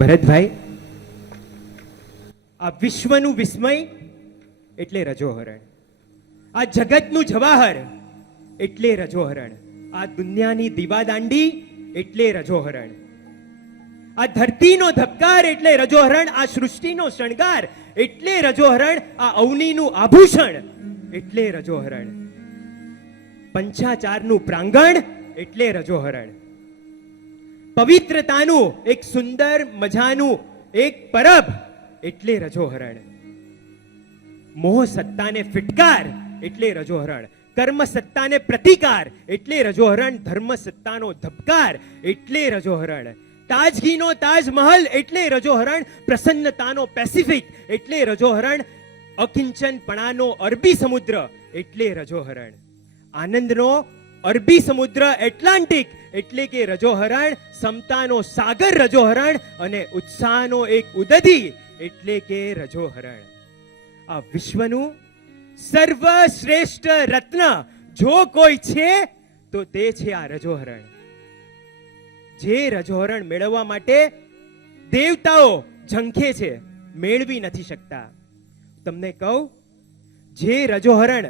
ભરતભાઈ? આ વિશ્વનું વિસ્મય એટલે રજોહરણ. આ જગતનું જવાહર એટલે રજોહરણ. આ દુનિયાની દીવાદાંડી એટલે રજોહરણ. આ ધરતીનો ધબકાર એટલે રજોહરણ. આ સૃષ્ટિનો શણગાર એટલે રજોહરણ. આ અવનીનું આભૂષણ એટલે રજોહરણ. પંચાચારનું પ્રાંગણ એટલે રજોહરણ. પવિત્રતાનું, એક સુંદર મજાનું, એક પરબ, એટલે રજોહરણ. મોહ સત્તાને ફિટકાર, એટલે રજોહરણ. કર્મ સત્તાને પ્રતિકાર, એટલે રજોહરણ. ધર્મ સત્તાનો ધબકાર, એટલે રજોહરણ. તાજગીનો તાજમહલ, એટલે રજોહરણ. પ્રસન્નતાનો પેસિફિક, એટલે રજોહરણ. અકિંચનપણાનો અરબી સમુદ્ર, એટલે રજોહરણ. આનંદનો અરબી સમુદ્ર એટલાન્ટિક એટલે કે રજોહરણ, સમતાનો સાગર રજોહરણ અને ઉત્સાહનો એક ઉદધી એટલે કે રજોહરણ. આ વિશ્વનું સર્વશ્રેષ્ઠ રત્ન જો કોઈ છે, તો તે છે આ રજોહરણ. જે રજોહરણ મેળવવા માટે દેવતાઓ ઝંખે છે, મેળવી નથી શકતા. તમને કહું, જે રજોહરણ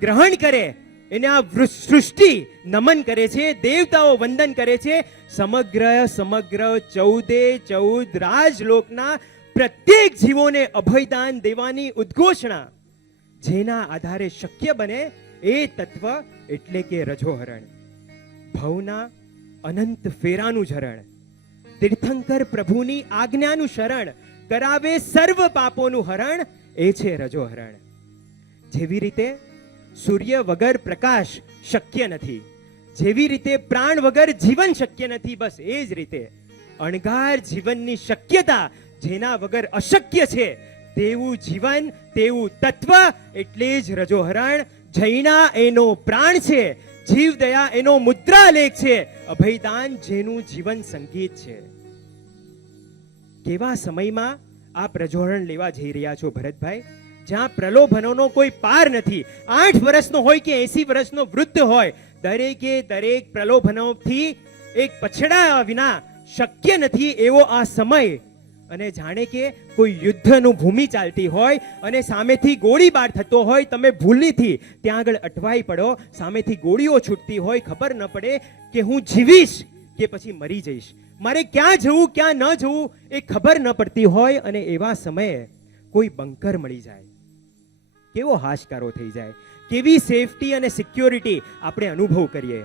ગ્રહણ કરે એને આ સૃષ્ટિ નમન કરે છે, દેવતાઓ વંદન કરે છે. સમગ્ર સમગ્ર ચૌદે ચૌદ રાજલોકના પ્રત્યેક જીવોને અભયદાન દેવાની ઉદ્ઘોષણા જેના આધારે શક્ય બને એ તત્વ એટલે કે રજોહરણ. ભવના અનંત ફેરાનું ઝરણ. તીર્થંકર પ્રભુની આજ્ઞાનું શરણ કરાવે સર્વ પાપોનું હરણ, એ છે રજોહરણ. જેવી રીતે સૂર્ય વગર પ્રકાશ શક્ય નથી. જેવી રીતે પ્રાણ વગર જીવન શક્ય નથી, બસ એ જ રીતે. અણગાર જીવનની શક્યતા જેના વગર અશક્ય છે, તેવું જીવન, તેવું તત્વ એટલે જ રજોહરણ. જૈના એનો પ્રાણ છે, જીવદયા એનો મુદ્રાલેખ છે, અભયદાન જેનું જીવન સંગીત છે. કેવા સમયમાં આપ રજોહરણ લેવા જઈ રહ્યા છો ભરતભાઈ? જ્યાં પ્રલોભનોનો કોઈ પાર નથી. આઠ વર્ષનો હોય કે એસી વર્ષનો વૃદ્ધ હોય, દરેકે દરેક પ્રલોભનોથી એક પછડા વિના શક્ય નથી એવો આ સમય. અને જાણે કે કોઈ યુદ્ધનું ભૂમિ ચાલતી હોય અને સામેથી ગોળીબાર થતો હોય, તમે ભૂલીથી ત્યાં આગળ અટવાઈ પડો, સામેથી ગોળીઓ છૂટતી હોય, ખબર ન પડે કે હું જીવીશ કે પછી મરી જઈશ. મારે ક્યાં જવું, ક્યાં ન જવું એ ખબર ન પડતી હોય અને એવા સમયે કોઈ બંકર મળી જાય. કેવો હાશકારો થઈ જાય? કેવી સેફટી અને સિક્યોરિટી આપણે અનુભવ કરીએ?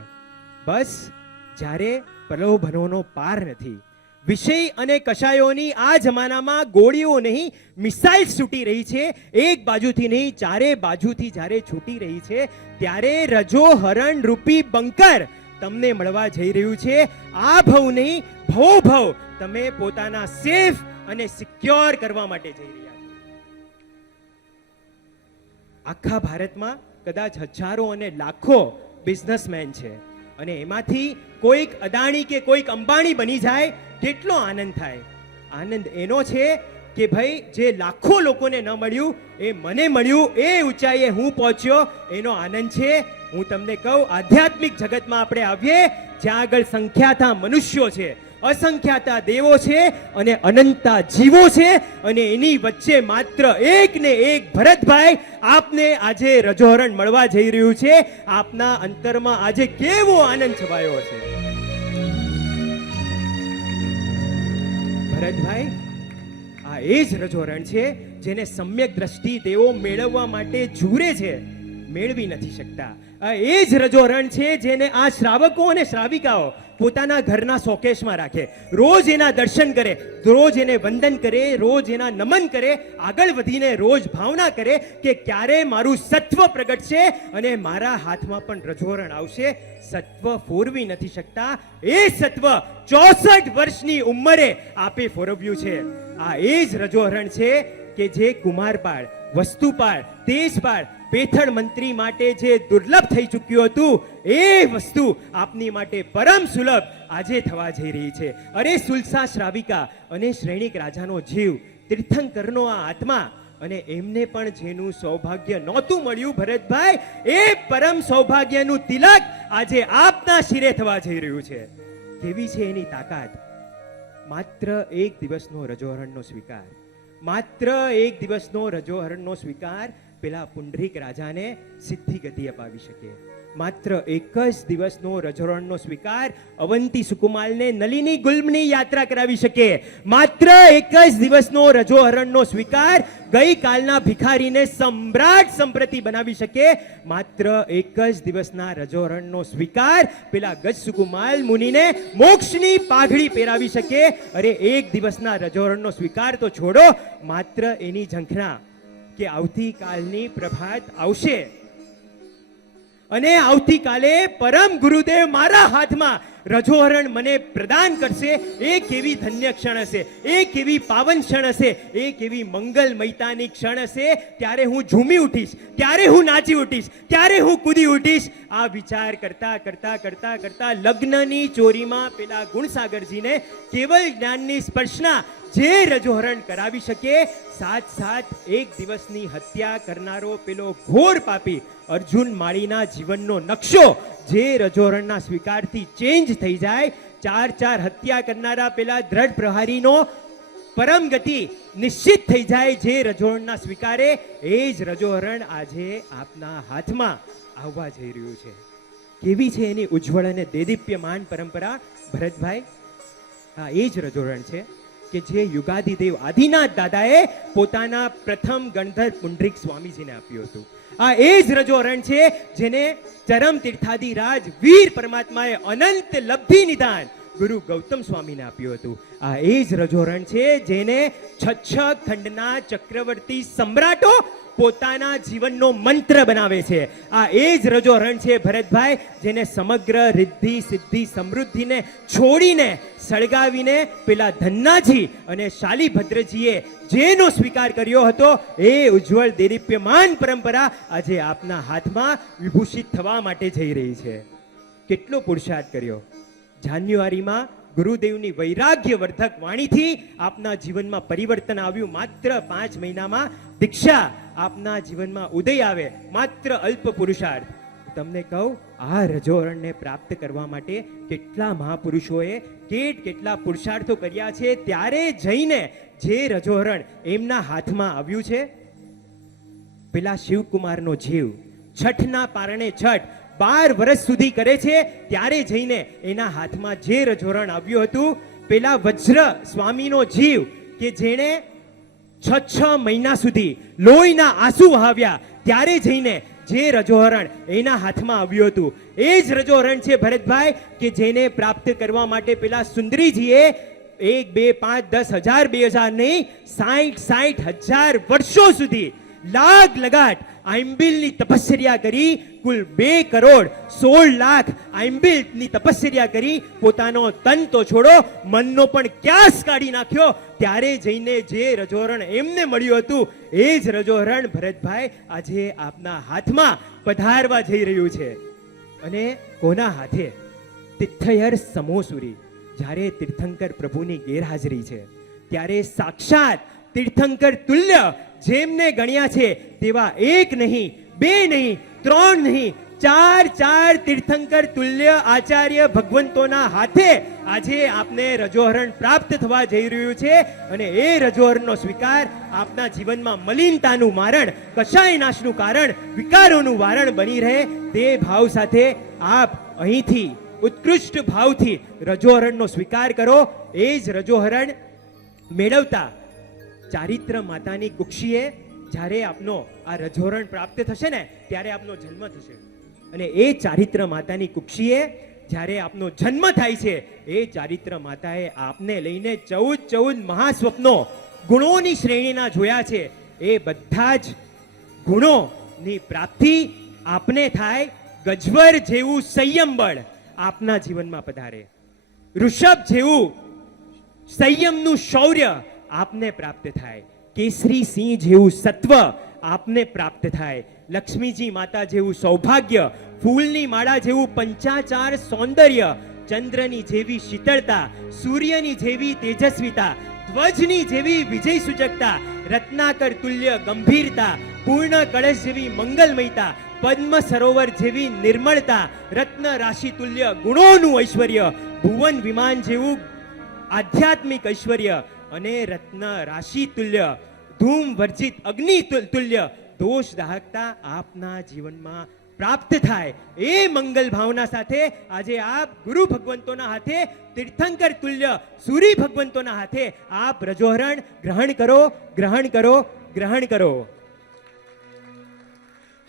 બસ, જ્યારે પ્રલોભનોનો પાર નથી. વિષય અને કશાયોની આ જમાનામાં ગોળીઓ નહીં, મિસાઇલ છૂટી રહી છે. એક બાજુથી નહીં, ચારે બાજુથી જ્યારે છૂટી રહી છે, ત્યારે રજો હરણ રૂપી બંકર તમને મળવા જઈ રહ્યું છે. આ ભવ નહીં ભવ ભવ તમે પોતાના સેફ અને સિક્યોર કરવા માટે જઈ રહ્યા આખા ભારતમાં કદાચ હજારો અને લાખો બિઝનેસમેન છે. અને એમાંથી કોઈક અદાણી કે કોઈક અંબાણી બની જાય, કેટલો આનંદ થાય? આનંદ એનો છે કે ભાઈ, જે લાખો લોકોને ન મળ્યું, એ મને મળ્યું, એ ઊંચાઈએ હું પહોંચ્યો, એનો આનંદ છે. હું તમને કહું, આધ્યાત્મિક જગતમાં આપણે આવીએ, જ્યાં આગળ સંખ્યાતા મનુષ્યો છે. અસંખ્યાતા દેવો છે અને અનંતા જીવો છે અને એની વચ્ચે માત્ર એક ને એક ભરતભાઈ આપને આજે રજોહરણ મળવા જઈ રહ્યું છે. આપના અંતરમાં આજે કેવો આનંદ છવાયો છે ભરતભાઈ, આ એ જ રજોરણ છે જેને સમ્યક દ્રષ્ટિ દેવો મેળવવા માટે જુરે છે. મેળવી નથી શકતા. એ જ રજોરણ છે જેને આ શ્રાવકો અને શ્રાવિકાઓ પોતાના ઘરના શોકેશમાં રાખે. રોજ એના દર્શન કરે, રોજ એને વંદન કરે, રોજ એના નમન કરે, આગળ વધીને રોજ ભાવના કરે કે ક્યારે મારું સત્વ પ્રગટ છે અને મારા હાથમાં પણ રજોરણ આવશે. સત્વ ફોરવી નથી શકતા. એ સત્વ ચોસઠ વર્ષની ઉંમરે આપે ફોરવ્યું છે. આ એ જ રજોહરણ છે કે જે કુમારપાળ, વસ્તુપાળ, તેજપાળ પેથળ મંત્રી માટે જે દુર્લભ થઈ ચૂક્યું હતું, એ વસ્તુ આપની માટે પરમ સુલભ આજે થવા જઈ રહી છે. અરે સુલસા શ્રાવિકા અને શ્રેણીક રાજાનો જીવ, તીર્થંકરનો આ આત્મા અને એમને પણ જેનું સૌભાગ્ય નહોતું મળ્યું ભરતભાઈ, એ પરમ સૌભાગ્યનું તિલક આજે આપના શિરે થવા જઈ રહ્યું છે. કેવી છે એની તાકાત? માત્ર એક દિવસનો રજોહરણનો સ્વીકાર. માત્ર એક દિવસનો રજોહરણનો સ્વીકાર પેલા પુંડરીક રાજાને સિદ્ધિ ગતિ અપાવી શકે. માત્ર એક જ દિવસનો રજોરણનો સ્વીકાર અવંતી સુકુમાલને નલિની ગુલ્મની યાત્રા કરાવી શકે. માત્ર એક જ દિવસનો રજોહરણનો સ્વીકાર ગઈકાલના ભિખારીને સમ્રાટ સંપ્રતિ બનાવી શકે. માત્ર એક જ દિવસના રજોહરણનો સ્વીકાર પેલા ગજ સુકુમાલ મુનિને મોક્ષની પાઘડી પહેરાવી શકે. અરે એક દિવસના રજોહરણનો સ્વીકાર તો છોડો. માત્ર એની ઝંખના કે આવતીકાલની પ્રભાત આવશે. અને આવતીકાલે પરમ ગુરુદેવ મારા હાથમાં રજોહરણ મને પ્રદાન કરશે. એ કેવી ધન્ય ક્ષણ હશે એ કેવી પાવન ક્ષણ હશે એ કેવી મંગલ મૈતાની ક્ષણ હશે. ત્યારે હું ઝૂમી ઉઠીશ, ત્યારે હું નાચી ઉઠીશ, ત્યારે હું કૂદી ઉઠીશ. આ વિચાર કરતા કરતા કરતા કરતા લગ્નની ચોરીમાં પેલા ગુણસાગરજીને કેવલ જ્ઞાનની સ્પર્શના જે રજોહરણ કરાવી શકે સાત સાત એક દિવસની હત્યા કરનારો પેલો ઘોર પાપી અર્જુન માળીના જીવનનો નકશો જે રજોહરણના સ્વીકારથી ચેન્જ થઈ જાય. ચાર ચાર હત્યા કરનારા પેલા દ્રઢ પ્રહારીનો પરમ ગતિ નિશ્ચિત થઈ જાય જે રજોહરણના સ્વીકારે. એ જ રજોહરણ આજે આપના હાથમાં આવવા જઈ રહ્યું છે. કેવી છે એની ઉજ્જવળ અને દેદીપ્યમાન પરંપરા? ભરતભાઈ, હા, એ જ રજોરણ છે. કે જે યુગાદી દેવ આદિનાથ દાદાએ પોતાના પ્રથમ ગણધર પુંડરીક સ્વામીજીને આપ્યું હતું. આ એ જ રજોરણ છે જેને ચરમ તીર્થાદિરાજ વીર પરમાત્માએ અનંત લબ્ધિ નિદાન ગુરુ ગૌતમ સ્વામીને આપ્યું હતું. આ એ જ રજોરણ છે જેને છ છ ખંડના ચક્રવર્તી સમ્રાટો પોતાના જીવનનો મંત્ર બનાવે છે. આ એ જ રજોરણ છે ભરતભાઈ, જેને સમગ્ર રિદ્ધિ, સિદ્ધિ, સમૃદ્ધિને છોડીને, સળગાવીને પેલા ધન્નાજી અને શાલીભદ્રજીએ જેનો સ્વીકાર કર્યો હતો, એ ઉજ્જવળ દેદીપ્યમાન પરંપરા આજે આપના હાથમાં વિભૂષિત થવા માટે જઈ રહી છે. કેટલો પુરુષાર્થ કર્યો. જાન્યુઆરીમાં ગુરુદેવની વૈરાગ્યવર્ધક વાણીથી આપના જીવનમાં પરિવર્તન આવ્યું. માત્ર પાંચ મહિનામાં દીક્ષા આપના જીવનમાં ઉદય આવે. માત્ર અલ્પ પુરુષાર્થ. તમને કહું, આ રજોરણને પ્રાપ્ત કરવા માટે કેટલા મહાપુરુષોએ કેટ કેટલા પુરુષાર્થો કર્યા છે ત્યારે જઈને જે રજોહરણ એમના હાથમાં આવ્યું છે. પેલા શિવકુમારનો જીવ, છઠના પારણે છઠ બાર વર્ષ સુધી કરે છે, ત્યારે જઈને એના હાથમાં જે રજોરણ આવ્યું હતું, પેલા વજ્ર સ્વામીનો જીવ, કે જેણે છ છ મહિના સુધી લોહીના આંસુ વહાવ્યા, ત્યારે જઈને જે રજોહરણ એના હાથમાં આવ્યું હતું. એ જ રજોહરણ છે ભરતભાઈ, કે જેને પ્રાપ્ત કરવા માટે પેલા સુંદરીજીએ એક, બે, પાંચ, દસ હજાર, બે હજાર નહીં સાઠ સાઠ હજાર વર્ષો સુધી લાગ લગાટ આઈમ્બિલની તપશ્ચર્યા કરી કુલ બે કરોડ સોળ લાખ આઈમ્બિલની તપસ્યા કરી, પોતાનો તન તો છોડો, મનનો પણ ક્યાસ કાઢી નાખ્યો. ત્યારે જઈને જે રજોરણ એમને મળ્યું હતું, એ જ રજોહરણ ભરતભાઈ આજે આપના હાથમાં પધારવા જઈ રહ્યું છે. અને કોના હાથે? તિથયર સમોસુરી. જ્યારે તીર્થંકર પ્રભુની ગેરહાજરી છે, ત્યારે સાક્ષાત તીર્થંકર તુલ્ય જેમને ગણ્યા છે, તેવા એક નહીં બે નહીં, ત્રણ નહીં, ચાર ચાર તીર્થંકર તુલ્ય આચાર્ય ભગવંતોના હાથે આજે આપને રજોહરણ પ્રાપ્ત થવા જઈ રહ્યું છે અને એ રજોહરણનો સ્વીકાર આપના જીવનમાં મલિનતાનું મારણ, કશાય નાશનું કારણ, વિકારોનું વારણ બની રહે તે ભાવ સાથે આપ અહીંથી ઉત્કૃષ્ટ ભાવથી રજોહરણનો સ્વીકાર કરો. એ જ રજોહરણ મેળવતા ચારિત્ર માતાની કુક્ષીએ જ્યારે આપનો આ રજોરણ પ્રાપ્ત થશે ને, ત્યારે આપનો જન્મ થશે. અને એ ચારિત્ર માતાની કુક્ષીએ જ્યારે આપનો જન્મ થાય છે, એ ચારિત્ર માતાએ આપને લઈને ચૌદ ચૌદ મહાસ્વપ્નો ગુણોની શ્રેણીના જોયા છે. એ બધા જ ગુણોની પ્રાપ્તિ આપને થાય ગજવર જેવું સંયમ બળ આપના જીવનમાં પધારે. ઋષભ જેવું સંયમનું શૌર્ય આપને પ્રાપ્ત થાય. કેસરી સિંહ જેવું સત્વ આપને પ્રાપ્ત થાય. લક્ષ્મીજી માતા જેવું સૌભાગ્ય, ફૂલની માળા જેવું પંચાચાર સૌંદર્ય, ચંદ્રની જેવી શીતળતા, સૂર્યની જેવી તેજસ્વીતા, ધ્વજની જેવી વિજય સૂચકતા રત્નાકર તુલ્ય ગંભીરતા, પૂર્ણ કળશ જેવી મંગલમયતા, પદ્મ સરોવર જેવી નિર્મળતા, રત્ન રાશિ તુલ્ય ગુણોનું ઐશ્વર્ય, ભુવન વિમાન જેવું આધ્યાત્મિક ઐશ્વર્ય અને રત્ન રાશિ તુલ્ય ધૂમ વર્જિત અગ્નિ તુલ્ય દોષ દાહકતા આપના જીવનમાં પ્રાપ્ત થાય. એ મંગલ ભાવના સાથે આજે આપ ગુરુ ભગવંતોના હાથે, તીર્થંકર તુલ્ય સૂરી ભગવંતોના હાથે આપ રજોહરણ ગ્રહણ કરો ગ્રહણ કરો ગ્રહણ કરો.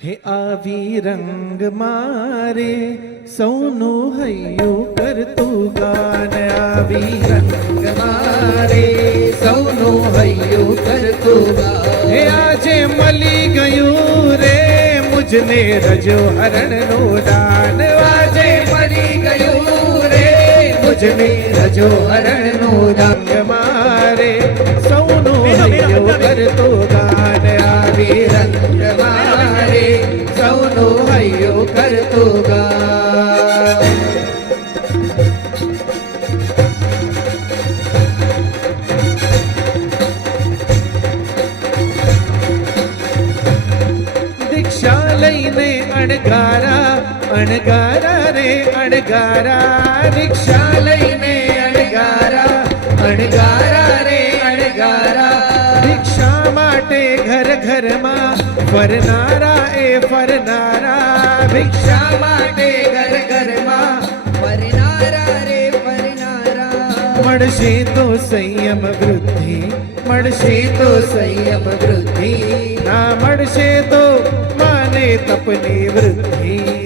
હે આવી રંગ મારે સૌનું હૈયું કરતું ગાન. આવી રંગ મારે સૌનું હૈયું કરતું ગાન. હે આજે મળી ગયું રે મુજને રજો હરણનું દાન. આજે મળી ગયું રે મુજને રજો હરણનું દાન. મારે સૌનું હૈયું કરતું ગાન. આવી રંગ મારે સૌનું હૈયું કરતું ગાન દીક્ષા લઈને અણગારા અણગારા રે અણગારા દીક્ષા લઈને અણગારા અણગારા રે અણગારા દીક્ષા માટે ઘર ઘરમાં ફરનારા, એ ફરનારા, ભિક્ષા માટે ઘર ઘરમાં ફરનારા મળશે તો સંયમ વૃદ્ધિ, મળશે તો સંયમ વૃદ્ધિ. ના મળશે તો માને તપની વૃદ્ધિ.